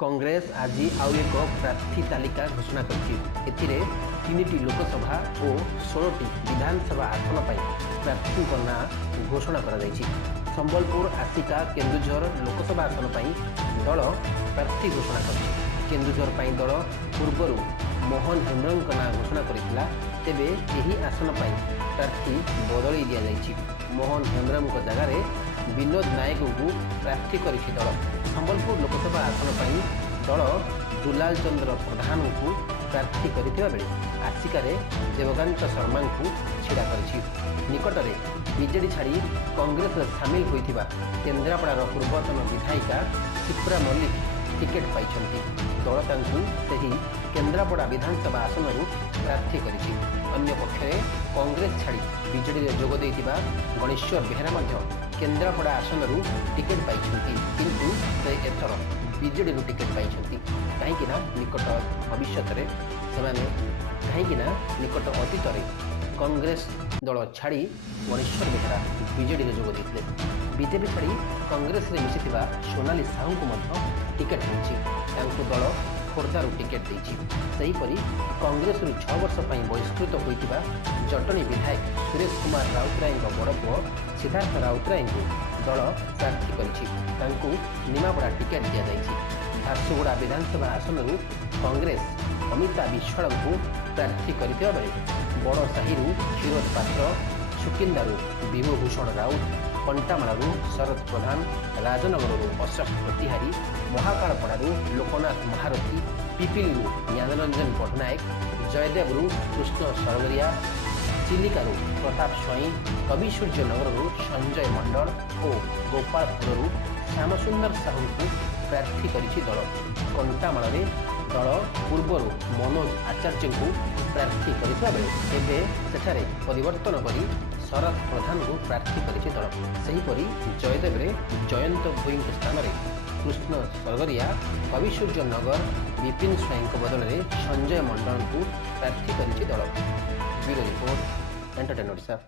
कांग्रेस आज आउ एक प्रार्थी तालिका घोषणा कर तीन लोकसभा और 16 विधानसभा आसन पर प्रार्थी ना घोषणा कर संबलपुर आसिका केन्दुझर लोकसभा आसन पर दल प्रार्थी घोषणा कर केन्दुझर दल पूर्वर मोहन हेम्ब्रम ना घोषणा करथिला तेबे एही आसन पर प्रार्थी बदल दि जाइछि। मोहन हेम्ब्रम जगार विनोद नायक को प्रार्थी कर दल संबलपुर लोकसभा आसन पर दल दुलाल चंद्र प्रधान को प्रार्थी करथिबा बेले आसिकार देवकांत शर्मा को छिड़ा कर निकट में बीजेडी छाड़ी कांग्रेस सामिल होइथिबा केन्द्रापड़ार पूर्वतन विधायिका शिप्रा मल्लिक टिकेट पाई दल तांकु सही केन्द्रापड़ा विधानसभा आसन प्रार्थी करिछि। अन्य पक्षरे कांग्रेस छाड़ी बीजेडी रे जोग देइथिबा गणेश्वर बेहेरा केन्द्रापड़ा आसन टिकेट पाई किंतु से एथर बीजेडी टिकेट पाई कहीं निकट भविष्य कहीं निकट अतीत कांग्रेस दल छाड़ी गणेश्वर बेहेरा बीजेडी रे जोग देइथिले। बीजेपी छाड़ी कांग्रेस रे मिशिथिबा सोनाली साहू को टिकेट मिली दल खोर्धारू टिकेट देपरी कांग्रेस 6 वर्ष बहिष्कृत होता जटणी विधायक सुरेश कुमार राउतराय बड़ पुओ सिद्धार्थ राउतराय को दल प्रार्थी कर निमापड़ा टिकेट दि जाइए। झारसुगुड़ा विधानसभा आसन कांग्रेस अमिता विश्वाल को प्रार्थी करथिबा बेले बड़ साही क्षीरोद पात्र सुकिंदारू विभूभूषण राउत कंटामालू शरद प्रधान राजनगर अशोक प्रतिहारी महाकालपड़ू लोकनाथ महारथी पिपिलू ज्ञानरंजन पट्टनायक जयदेवरू कृष्ण सरगरिया चिलिकारु प्रताप स्वाई कविसूर्यनगर संजय मंडल और गोपालपुर श्यामसुंदर साहू को प्रार्थी करिछि दल। कंटामाल दल पूर्वर मनोज आचार्य को प्रार्थी करथिबा बेले एबे सेठारे परिवर्तन करी शरद प्रधान को प्रार्थी करिछि दल। सेहीपरि जयदेव रे जयंत भोई स्थान में कृष्ण सरगरिया कविसूर्यनगर विपिन स्वाई बदल में संजय मंडल को प्रार्थी करिछि दल। Bureau report entertainment.